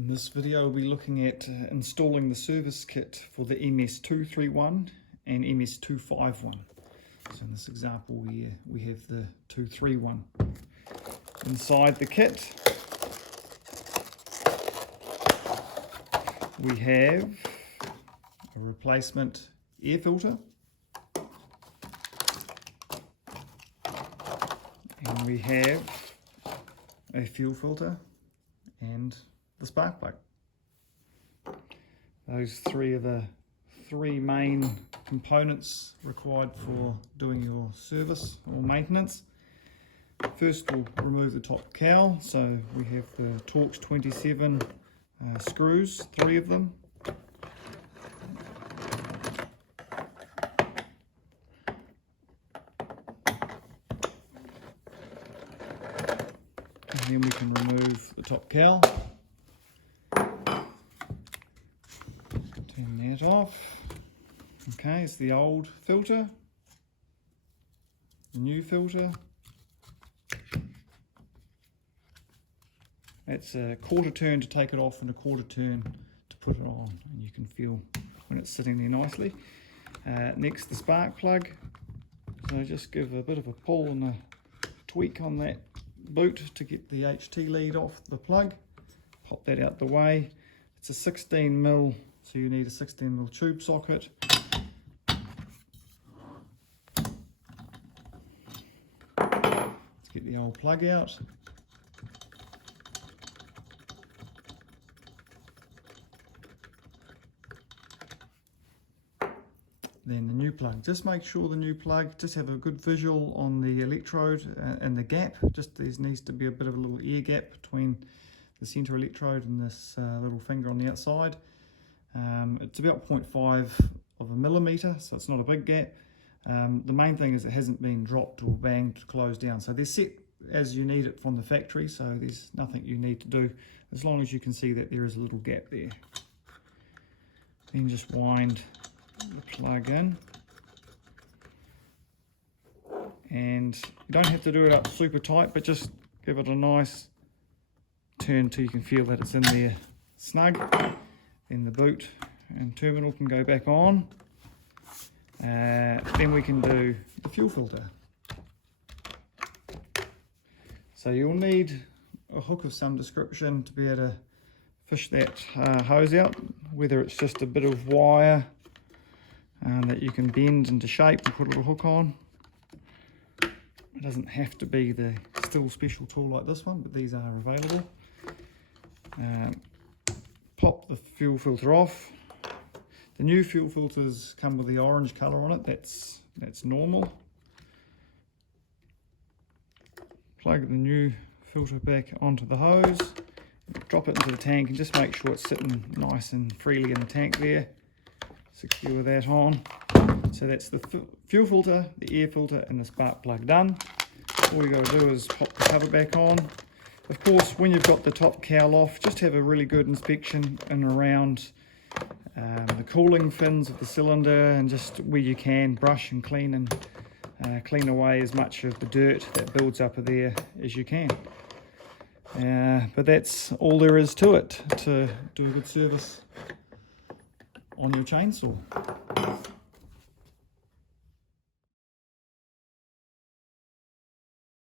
In this video we'll be looking at installing the service kit for the MS231 and MS251. So in this example we have the 231. Inside the kit we have a replacement air filter, and we have a fuel filter and the spark plug. Those three are the three main components required for doing your service or maintenance. First we'll remove the top cowl. So we have the Torx 27 screws, 3 of them. And then we can remove the top cowl. Turn that off. Okay, it's the old filter, the new filter. It's a quarter turn to take it off and a quarter turn to put it on, and you can feel when it's sitting there nicely. Next, the spark plug. So just give a bit of a pull and a tweak on that boot to get the HT lead off the plug. Pop that out the way. It's a 16mm, so you need a 16mm tube socket. Let's get the old plug out. Then the new plug. Just make sure the new plug, just have a good visual on the electrode and the gap. Just there needs to be a bit of a little air gap between the center electrode and this little finger on the outside. It's about 0.5 of a millimeter, so it's not a big gap. The main thing is it hasn't been dropped or banged to close down. So they're set as you need it from the factory, so there's nothing you need to do as long as you can see that there is a little gap there. Then just wind the plug in, and you don't have to do it up super tight, but just give it a nice turn till you can feel that it's in there snug. Then the boot and terminal can go back on. Then we can do the fuel filter. So you'll need a hook of some description to be able to fish that hose out, whether it's just a bit of wire that you can bend into shape and put a little hook on. It doesn't have to be the STIHL special tool like this one, but these are available. Pop the fuel filter off. The new fuel filters come with the orange colour on it, that's normal. Plug the new filter back onto the hose, drop it into the tank, and just make sure it's sitting nice and freely in the tank there. Secure that on. So that's the fuel filter, the air filter, and the spark plug done. All you got to do is pop the cover back on. Of course, when you've got the top cowl off, just have a really good inspection and around the cooling fins of the cylinder, and just where you can brush and clean and clean away as much of the dirt that builds up there as you can. But that's all there is to it to do a good service on your chainsaw.